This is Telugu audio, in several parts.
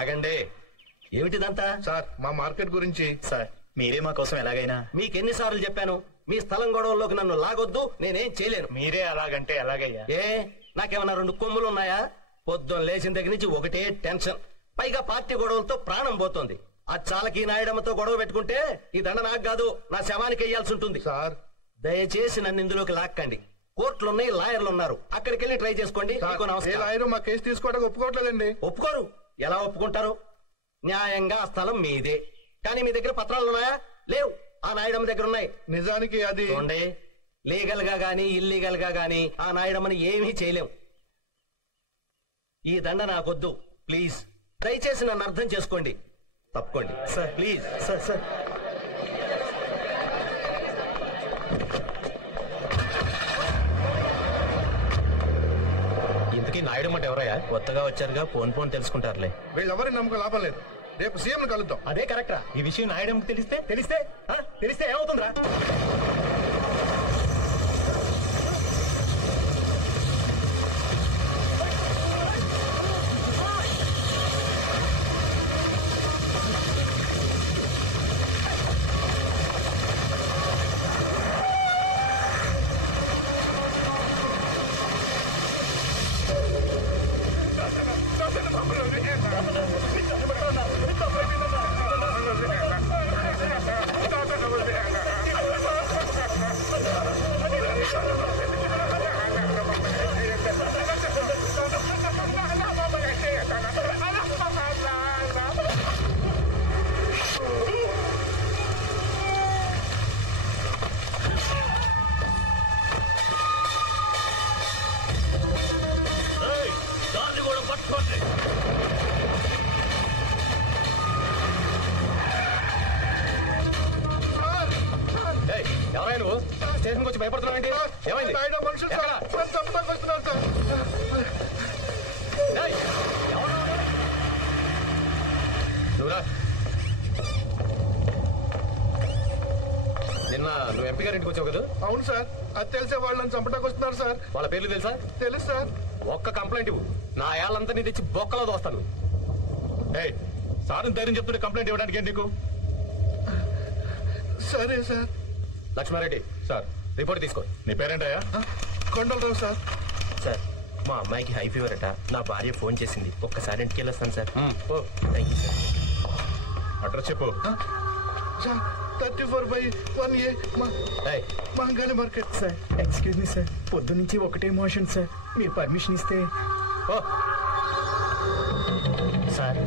ఆగండి. ఏమిటిదంతా? సార్ మా మార్కెట్ గురించి. సార్ మీరే మా కోసం ఎలాగైనా. మీకెన్నిసార్లు చెప్పాను మీ స్థలం గొడవల్లోకి నన్ను లాగొద్దు, నేనేం చేయలేను. మీరే అలాగంటే ఎలాగయ్యా? ఏ నాకేమన్నా 2 కొమ్ములు ఉన్నాయా? పొద్దున్న లేచిన దగ్గర నుంచి ఒకటే టెన్షన్, పైగా పార్టీ గొడవలతో ప్రాణం పోతుంది. ఆ చాలకి నాయడమ్మతో గొడవ పెట్టుకుంటే ఈ దండ నాకు కాదు, నా శవానికి వెయ్యాల్సి ఉంటుంది. సార్ దయచేసి నన్ను ఇందులోకి లాక్కండి. కోర్టులున్నాయి, లాయర్లు ఉన్నారు, అక్కడికి వెళ్ళి ట్రై చేసుకోండి. లాయర్ మా కేసు తీసుకోవడానికి ఒప్పుకోవట్లేదండి. ఒప్పుకోరు? ఎలా ఒప్పుకుంటారు? న్యాయంగా ఆ స్థలం మీదే, కానీ మీ దగ్గర పత్రాలు ఉన్నాయా? లేవు. ఆ నాయడమ్మ దగ్గర ఉన్నాయి. నిజానికి అది లీగల్ గా గానీ ఇల్లీగల్ గా గానీ ఆ నాయడమ్మని ఏమీ చేయలేం. ఈ దండ నాకొద్దు, ప్లీజ్. దయచేసి నన్ను అర్థం చేసుకోండి. తప్పుకోండి సార్, ప్లీజ్. సార్ సార్ ఇంతకీ నాయడం అంటే ఎవరయ్యా? కొత్తగా వచ్చారుగా, ఫోన్ తెలుసుకుంటారులే. వీళ్ళెవరి నమ్మకం లాభం లేదు. రేపు సీఎం కలుద్దాం. అదే కరెక్టరా? ఈ విషయం నాయడంకి తెలిస్తే ఏమవుతుందిరా? స్టేషన్కి వచ్చి భయపడుతున్నావు? ఏమైంది? నిన్న నువ్వు ఎంపీ గారి ఇంటికి వచ్చావు కదా? అవును సార్. అది తెలిసే వాళ్ళని చంపడానికి వస్తున్నారు సార్. వాళ్ళ పేర్లు తెలుసా? తెలుసు సార్. ఒక్క కంప్లైంట్ ఇవ్వు, నా ఏళ్ళంతా నీ తెచ్చి బొక్కలో దోస్తాను. సార్ ధైర్యం చెప్తుంటే కంప్లైంట్ ఇవ్వడానికి ఏంటి నీకు? సరే సార్. లక్ష్మారెడ్డి సార్, రిపోర్ట్ తీసుకో. నీ పేరేంటయ్యా? కొండలరావు సార్. సార్ మా అమ్మాయికి హై ఫీవర్ అట, నా భార్య ఫోన్ చేసింది, ఒక్కసారి ఇంటికి వెళ్ళొస్తాను sir. Thank you sir. Address చెప్పు. 34/1A Mahankali market. Sir excuse me sir, పొద్దు నుంచి ఒకటే మోషన్ సార్, మీరు పర్మిషన్ ఇస్తే. సార్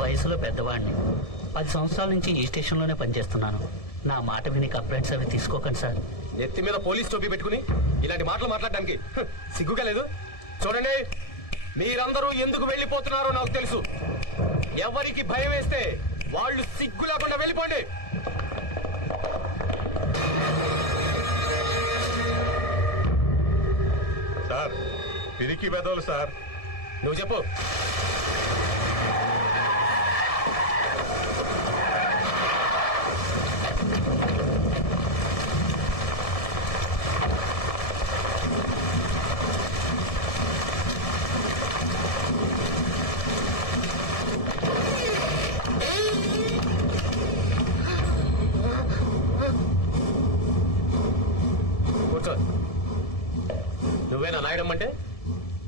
వయసులో పెద్దవాడిని, 10 సంవత్సరాల నుంచి ఈ స్టేషన్లోనే పనిచేస్తున్నాను. నా మాట విని కంప్లైంట్స్ అవి తీసుకోకండి సార్. ఎత్తి మీద పోలీస్ టోపీ పెట్టుకుని ఇలాంటి మాటలు మాట్లాడడానికి సిగ్గుగా లేదు? చూడండి, మీరందరూ ఎందుకు వెళ్ళిపోతున్నారో నాకు తెలుసు. ఎవరికి భయం వేస్తే వాళ్ళు సిగ్గు లేకుండా వెళ్ళిపోండి. సార్ పిరికి పెదవులు సార్. నువ్వు చెప్పు. కూర్చో. నువ్వేనా నాయడమ్మంటే?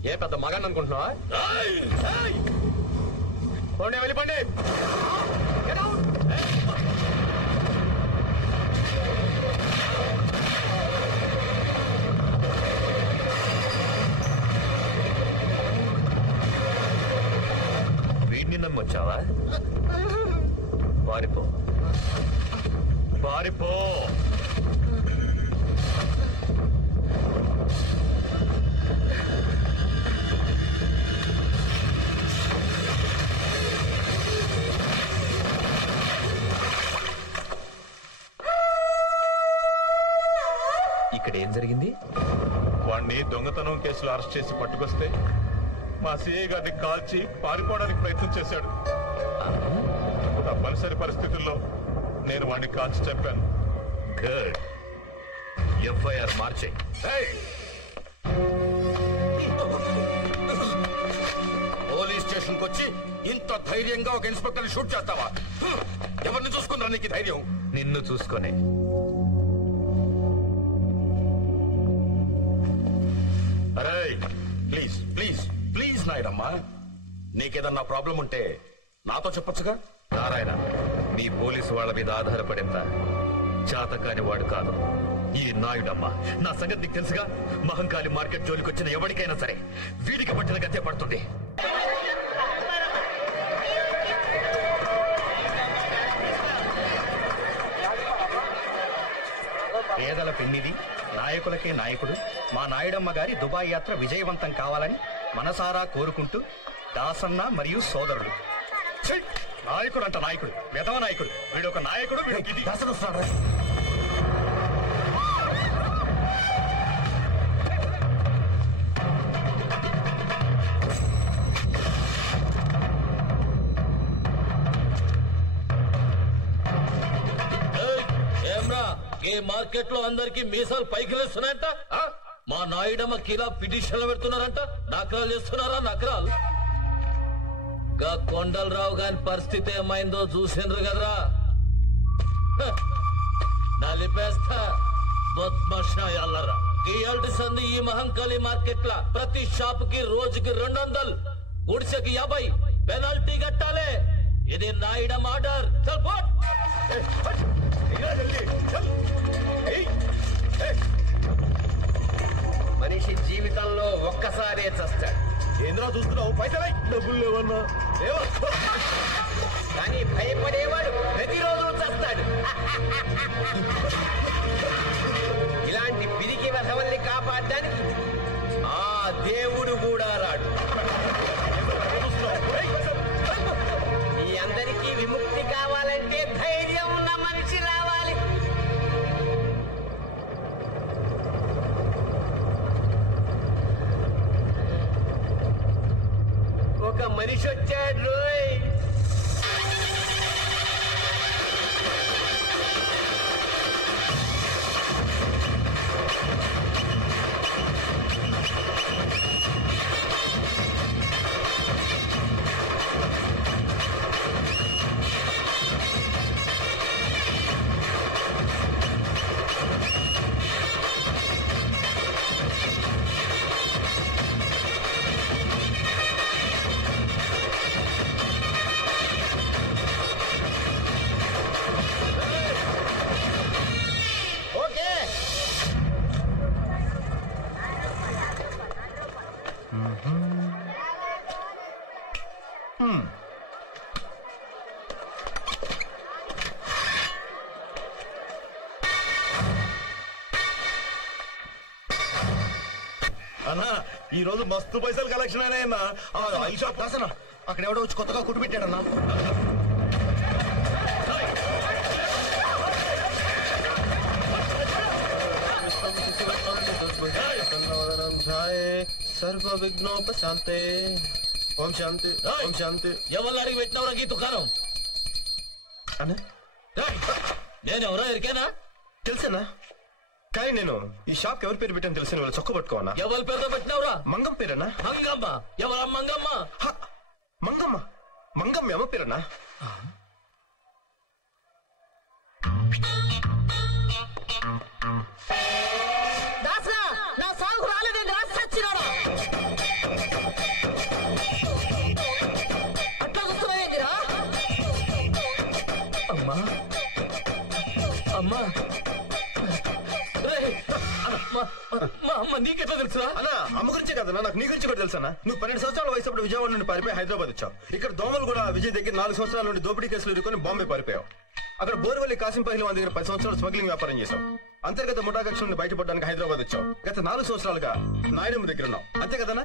ఏ పెద్ద మగాన్ని అనుకుంటున్నావా? పోండి, వెళ్ళిపోండి. వీడిని నమ్మొచ్చావా? పారిపో, పారిపో. ఇక్కడ ఏం జరిగింది? వాణ్ణి దొంగతనం కేసులో అరెస్ట్ చేసి పట్టుకొస్తే మా సిఐ గారిని కాల్చి పారిపోవడానికి ప్రయత్నం చేశాడు. తప్పనిసరి పరిస్థితుల్లో నేను వాణ్ణి కాల్చి చెప్పాను. గుడ్. ఎఫ్ఐఆర్ మార్చే. స్టేషన్ కు వచ్చి ఇంత ధైర్యంగా ఒక ఇన్స్పెక్టర్ షూట్ చేస్తావా? ఎవరిని చూసుకున్నా నీకు ధైర్యం? నిన్ను చూసుకొని. అరే ప్లీజ్ ప్లీజ్ ప్లీజ్ నాయుడమ్మా, నీకేదన్నా ప్రాబ్లం ఉంటే నాతో చెప్పొచ్చుగా. నారాయణ, మీ పోలీసు వాళ్ళ మీద ఆధారపడేంత చాతకాని వాడు కాదు ఈ నాయుడమ్మ. నా సంగతి నీకు తెలుసుగా. మహంకాళి మార్కెట్ జోలికి వచ్చిన ఎవరికైనా సరే వీడికి పట్టిన గతే పడుతుంది. పేదల పెన్నిది, నాయకులకే నాయకుడు మా నాయుడమ్మ గారి దుబాయ్ యాత్ర విజయవంతం కావాలని మనసారా కోరుకుంటూ దాసన్న మరియు సోదరుడు. నాయకుడు అంట నాయకుడు, విధవ నాయకుడు. వీడు ఒక నాయకుడు. వీడికి దాసన వస్తాడు. ఈ మార్కెట్ లో అందరికి మీసాలు పైకి లేస్తున్నాయంట. మా నాయుడమ్మ కిలా పిటిషన్లు పెడుతున్నారంట. నకరాలు చేస్తున్నారా? నకరాలు. గా కొండలరావు గారి పరిస్థితి ఏమైందో చూసిండ్రు కదరా. నలిపేస్తా బద్మాషాయాలరా. ఈ అల్టి సంది ఈ మహంకాళి మార్కెట్ లా ప్రతి షాప్ కి రోజుకి 200, గుడిసెకి 50 పెనాల్టీ కట్టాలి. ఇది నాయుడమ్మ ఆర్డర్. మనిషి జీవితంలో ఒక్కసారే చస్తాడు. ఏంద్రా చూస్తున్నావు? పైసలై డబ్బులు లేవన్నా. కానీ భయపడేవాడు ప్రతిరోజు చస్తాడు. ఇలాంటి పిరికి వధవల్ని కాపాడడానికి ఆ దేవుడు కూడా రాడు. మీ అందరికీ విముక్తి కావాలంటే ధైర్యం ఉన్న మనిషి రావాలి. ఒక మనిషి వచ్చాడు రోయ్. అన్నా ఈ రోజు మస్తు పైసలు కలెక్షన్ అయినాయన్నా. ఈ షాప్ దాసనా అక్కడ ఎవడో వచ్చి కొత్తగా కుట్టు పెట్టాడన్నా. సర్వ విఘ్నోపశాంతే. ఓం శాంతి, ఓం శాంతి. ఎవరు అడిగి పెట్టినవరా ఈ దుకాణం? అన్నా నేనెవరో ఎరికేనా? తెలుసన్నా, కానీ నేను ఈ షాప్ ఎవరి పేరు పెట్టాను తెలిసిన వాళ్ళు చొక్క పట్టుకోవన్నా. ఎవరి పేరుతో పెట్టినవరా? మంగం పేరన్నా. మంగమ్మ? ఎవరా మంగమ్మ? మంగమ్మ. మంగమ్మ అమ్మ పేరన్నా. నా సాగు రాలేదండి. రాసిచ్చినాడు. అట్లా చూస్తున్నాయేంటిరా? అమ్మా అమ్మా మా అమ్మ నీకెట్లా తెలుసురా? అన్నా అమ్మ గురించే కదన్నా, నాకు నీ గురించి కూడా తెలుసన్నా. నువ్వు 12 సంవత్సరాల వయసు అప్పుడు విజయవాడ నుండి పారిపోయి హైదరాబాద్ వచ్చావు. ఇక్కడ దోమలు కూడా విజయ్ దగ్గర 4 సంవత్సరాల నుండి దోపిడీ కేసులు ఎదుర్కొని బాంబే పారిపోయావు. అక్కడ బోర్వల్లి కాసిం పహల్వాన్ దగ్గర 10 సంవత్సరాలు స్మగ్లింగ్ వ్యాపారం చేశావు. అంతర్గత ముఠా కక్ష నుండి బయటపడడానికి హైదరాబాద్ వచ్చావు. గత 4 సంవత్సరాలుగా నాయుడమ్మ దగ్గర ఉన్నావు. అంతే కదన్నా?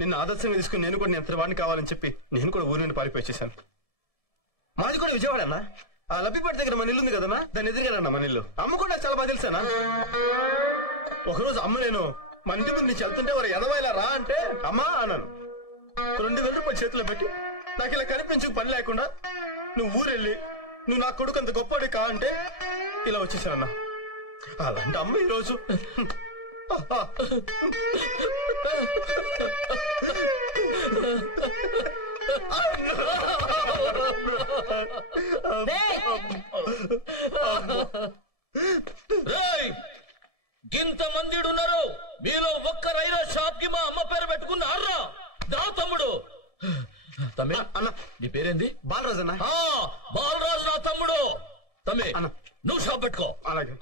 నిన్ను ఆదర్శంగా తీసుకుని నేను కూడా ఎంత వాడిని కావాలని చెప్పి నేను కూడా ఊరి నుండి పారిపోయి వచ్చేసాను. మాది కూడా విజయవాడ అన్నా. ఆ లబ్బిపేట దగ్గర మన ఇల్లు ఉంది కదన్నా, దాన్ని ఎదురుగానన్నా మన ఇల్లు. అమ్మ కూడా చాలా బాగా తెలుసానా. ఒకరోజు అమ్మ నేను మన ఇంటి ముందు నుంచి వెళ్తుంటే వారు ఎదవాయిలా రా అంటే అమ్మా అన్నాను. 2000 రూపాయలు చేతిలో పెట్టి నాకు ఇలా కనిపించు పని లేకుండా నువ్వు ఊరెళ్ళి నువ్వు నా కొడుకు అంత గొప్పవాడి కా అంటే ఇలా వచ్చేసానన్నా. అలాంటి అమ్మ ఈరోజు గింత మందిడున్నారు, మీలో ఒక్కరైనా షాప్ కి మా అమ్మ పేరు పెట్టుకున్నారా? దా తమ్ముడు. తమ్మి అన్న, నీ పేరేంది? బాలరాజు అన్న. బాలరాజు నా తమ్ముడు. తమ్మి అన్న, నువ్వు షాప్ పెట్టుకో. అలాగే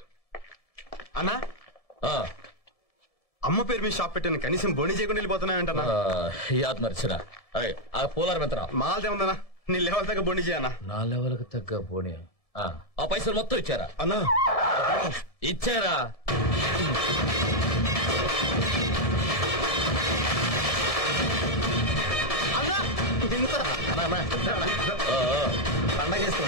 అన్న. అమ్మ పేరు మీద షాప్ పెట్టాను, కనీసం బోని చేయకుండా వెళ్ళిపోతున్నాయంటన్నా. యాద్ మర్చిన ఆ పోలార్ మెంతరా మాలదే ఉందన్నా, నీ లెవెల్ తగ్గ బోని చేయన్నా. నా లెవెల్ కు తగ్గ బోని. ఆ పైసలు మొత్తం ఇచ్చారా? అన్నా ఇచ్చారా? పండగ చేసుకో.